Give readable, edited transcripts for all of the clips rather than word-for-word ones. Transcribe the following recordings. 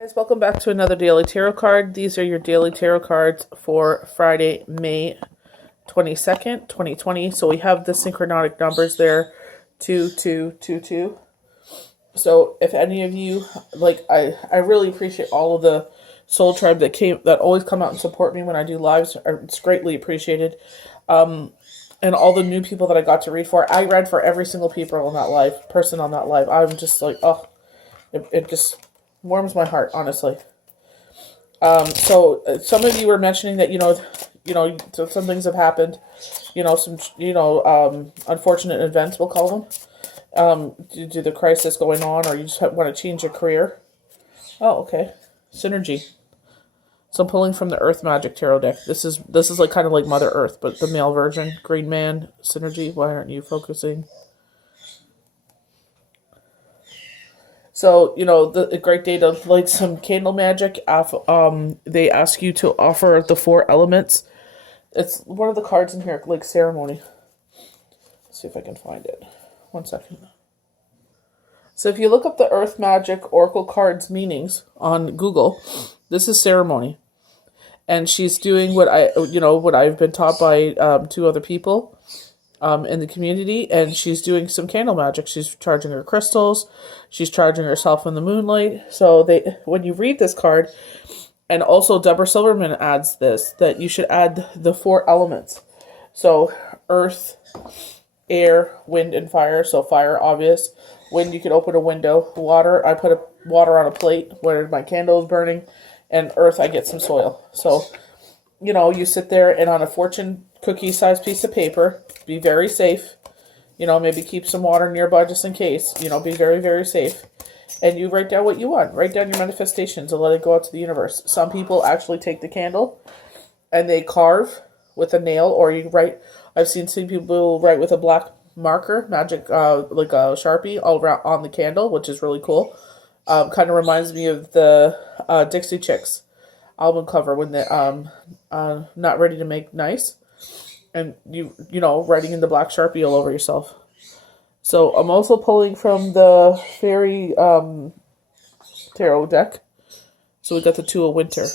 Guys, welcome back to another daily tarot card. These are your daily tarot cards for Friday, May 22nd, 2020. So we have the synchronotic numbers there, 2222. So if any of you, I really appreciate all of the soul tribe that always come out and support me when I do lives. It's greatly appreciated. And all the new people that I got to read for. I read for every single person on that live. I'm just like, oh, it just warms my heart, honestly. So some of you were mentioning that some things have happened, unfortunate events, we'll call them, due to the crisis going on, or you just want to change your career. Oh, okay, synergy. So I'm pulling from the Earth Magic Tarot deck. This is like kind of like Mother Earth, but the male version. Green Man, synergy. Why aren't you focusing? So, a great day to light some candle magic. They ask you to offer the 4 elements. It's one of the cards in here, like ceremony. Let's see if I can find it. 1 second. So if you look up the Earth Magic Oracle cards meanings on Google, this is ceremony. And she's doing what I've been taught by 2 other people in the community, and she's doing some candle magic. She's charging her crystals. She's charging herself in the moonlight. So when you read this card, and also Deborah Silverman adds this, that you should add the 4 elements. So earth, air, wind, and fire. So fire, obvious. Wind, you could open a window. Water, I put water on a plate where my candle is burning. And earth, I get some soil. So, you sit there and on a fortune cookie-sized piece of paper, be very safe. Maybe keep some water nearby just in case. Be very, very safe. And you write down what you want. Write down your manifestations and let it go out to the universe. Some people actually take the candle and they carve with a nail, or you write. I've seen people write with a black marker, magic, like a Sharpie, all around on the candle, which is really cool. Kind of reminds me of the Dixie Chicks album cover when they're not ready to make nice. And writing in the black Sharpie all over yourself. So I'm also pulling from the Fairy Tarot deck. So we got the 2 of Winter.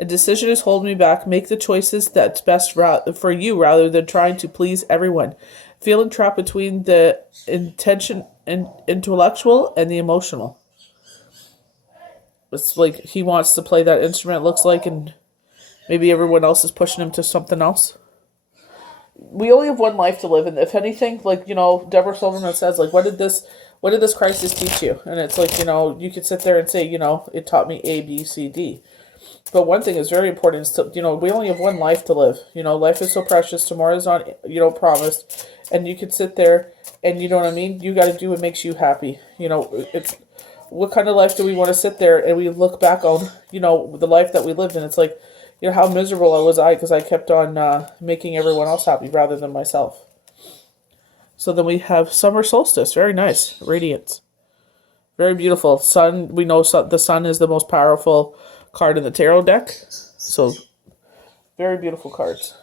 A decision is holding me back. Make the choices that's best for you rather than trying to please everyone. Feeling trapped between the intellectual and the emotional. It's like he wants to play that instrument, looks like, and maybe everyone else is pushing him to something else. We only have one life to live, and if anything, Deborah Silverman says, what did this crisis teach you? And it's like, you could sit there and say, it taught me A, B, C, D. But one thing is very important is to, we only have one life to live. Life is so precious. Tomorrow's not, promised. And you could sit there and, you know what I mean? You got to do what makes you happy. It's, what kind of life do we want to sit there and we look back on, the life that we lived in? It's like, how miserable was I because I kept on making everyone else happy rather than myself. So then we have summer solstice. Very nice. Radiance. Very beautiful. Sun. We know the sun is the most powerful card in the tarot deck. So very beautiful cards.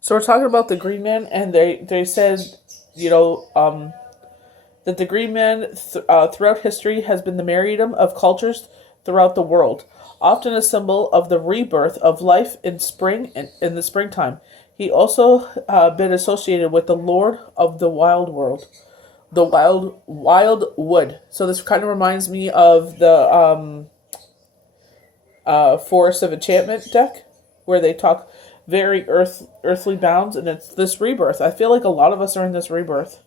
So we're talking about the Green Man, and they said, that the Green Man throughout history has been the myriad of cultures throughout the world, often a symbol of the rebirth of life in spring and in the springtime. He also been associated with the Lord of the Wild World, the wild wood. So this kind of reminds me of the Forest of Enchantment deck, where they talk very earthly bounds, and it's this rebirth. I feel like a lot of us are in this rebirth.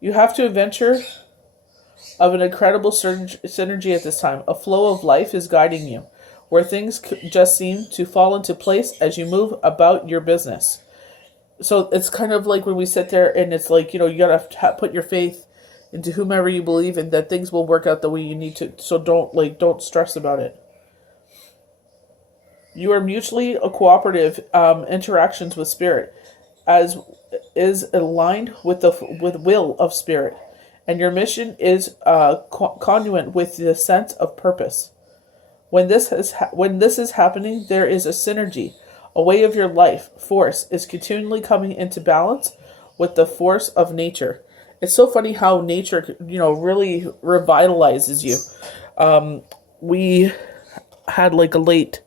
You have to adventure of an incredible synergy at this time. A flow of life is guiding you, where things just seem to fall into place as you move about your business. So it's kind of like when we sit there and it's like, you gotta put your faith into whomever you believe in, that things will work out the way you need to. So don't stress about it. You are mutually cooperative interactions with spirit, as is aligned with with will of spirit. And your mission is congruent with the sense of purpose. When this is happening, there is a synergy. A way of your life force is continually coming into balance with the force of nature. it's so funny how nature, really revitalizes you. We had like a late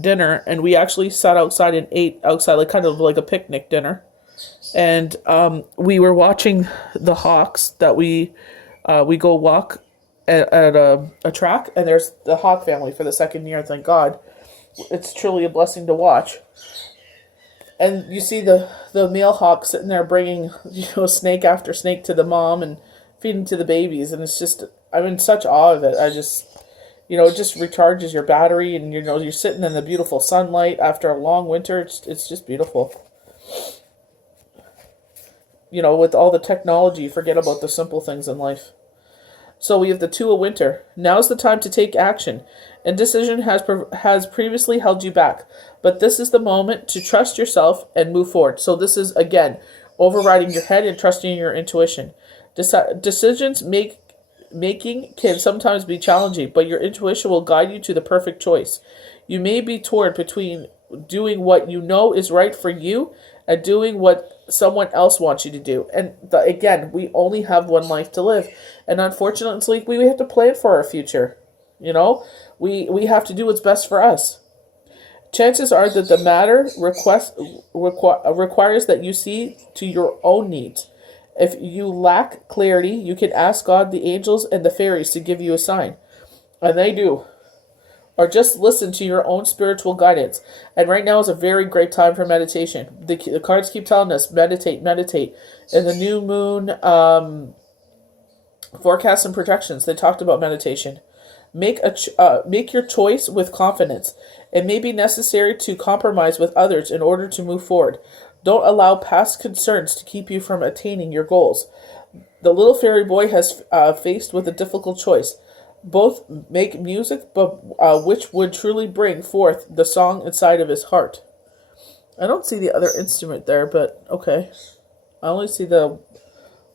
dinner, and we actually sat outside and ate outside, like kind of like a picnic dinner. And we were watching the hawks that we go walk at a track, and there's the hawk family for the second year. Thank God, it's truly a blessing to watch. And you see the male hawk sitting there bringing snake after snake to the mom and feeding to the babies, and it's just, I'm in such awe of it. I just, it just recharges your battery, and you're sitting in the beautiful sunlight after a long winter. It's just beautiful. With all the technology, forget about the simple things in life. So we have the Two of Winter. Now's the time to take action. Indecision has previously held you back, but this is the moment to trust yourself and move forward. So this is, again, overriding your head and trusting your intuition. Decisions making can sometimes be challenging, but your intuition will guide you to the perfect choice. You may be torn between doing what you know is right for you and doing what someone else wants you to do. And again, we only have one life to live. And unfortunately, we have to plan for our future. We have to do what's best for us. Chances are that the matter requires that you see to your own needs. If you lack clarity, you can ask God, the angels, and the fairies to give you a sign. And they do. Or just listen to your own spiritual guidance. And right now is a very great time for meditation. The cards keep telling us, meditate, meditate. In the new moon forecasts and projections, they talked about meditation. Make your choice with confidence. It may be necessary to compromise with others in order to move forward. Don't allow past concerns to keep you from attaining your goals. The little fairy boy has faced with a difficult choice. Both make music, but which would truly bring forth the song inside of his heart. I don't see the other instrument there, but okay. I only see the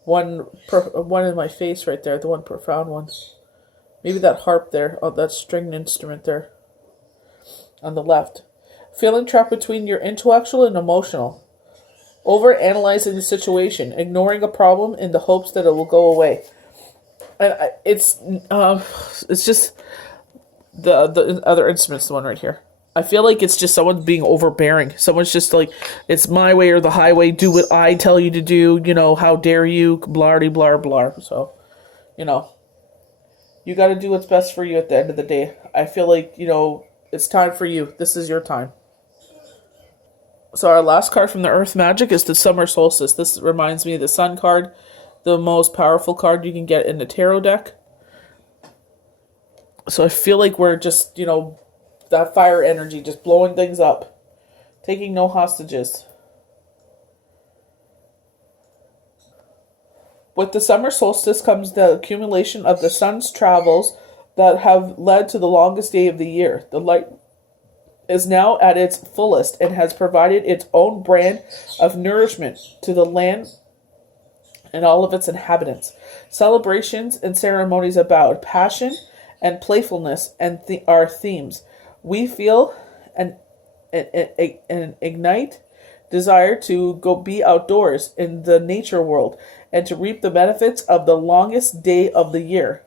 one in my face right there, the one profound one. Maybe that harp there, that stringed instrument there on the left. Feeling trapped between your intellectual and emotional. Over-analyzing the situation, ignoring a problem in the hopes that it will go away. And it's just the other instrument's the one right here. I feel like it's just someone being overbearing. Someone's just like, it's my way or the highway. Do what I tell you to do. How dare you? Blardy blar blar. So, you got to do what's best for you at the end of the day. I feel like, it's time for you. This is your time. So our last card from the Earth Magic is the Summer Solstice. This reminds me of the Sun card, the most powerful card you can get in the tarot deck. So I feel like we're just, that fire energy, just blowing things up, taking no hostages. With the summer solstice comes the accumulation of the sun's travels that have led to the longest day of the year. The light is now at its fullest and has provided its own brand of nourishment to the land and all of its inhabitants. Celebrations and ceremonies abound. Passion and playfulness and are themes. We feel an ignite desire to go be outdoors in the nature world and to reap the benefits of the longest day of the year.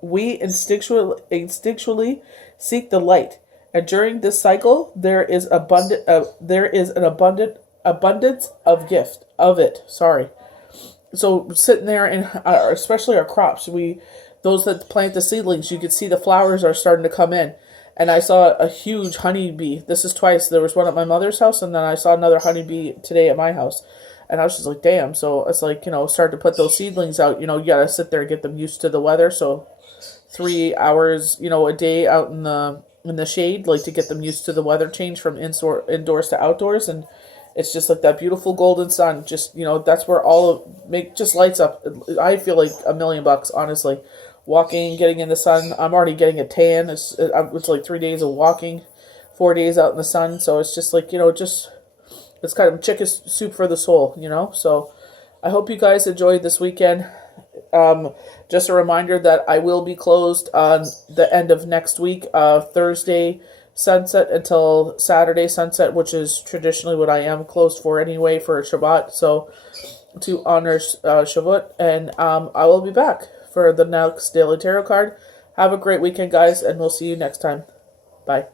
We instinctually seek the light, and during this cycle there is an abundance of gift of it. So sitting there and especially our crops, those that plant the seedlings, you could see the flowers are starting to come in. And I saw a huge honeybee. This is twice. There was one at my mother's house, and then I saw another honeybee today at my house. And I was just like, damn. So it's like, start to put those seedlings out. You got to sit there and get them used to the weather. So 3 hours, a day out in the shade, like to get them used to the weather change from indoors to outdoors. And it's just like that beautiful golden sun. Just, that's where just lights up. I feel like $1 million, honestly. Walking, getting in the sun. I'm already getting a tan. It's like 3 days of walking, 4 days out in the sun. So it's just like, it's kind of chicken soup for the soul, So I hope you guys enjoyed this weekend. Just a reminder that I will be closed on the end of next week, Thursday sunset until Saturday sunset, which is traditionally what I am closed for anyway for Shabbat. So to honor Shavuot, and I will be back for the next Daily Tarot card. Have a great weekend, guys, and we'll see you next time. Bye.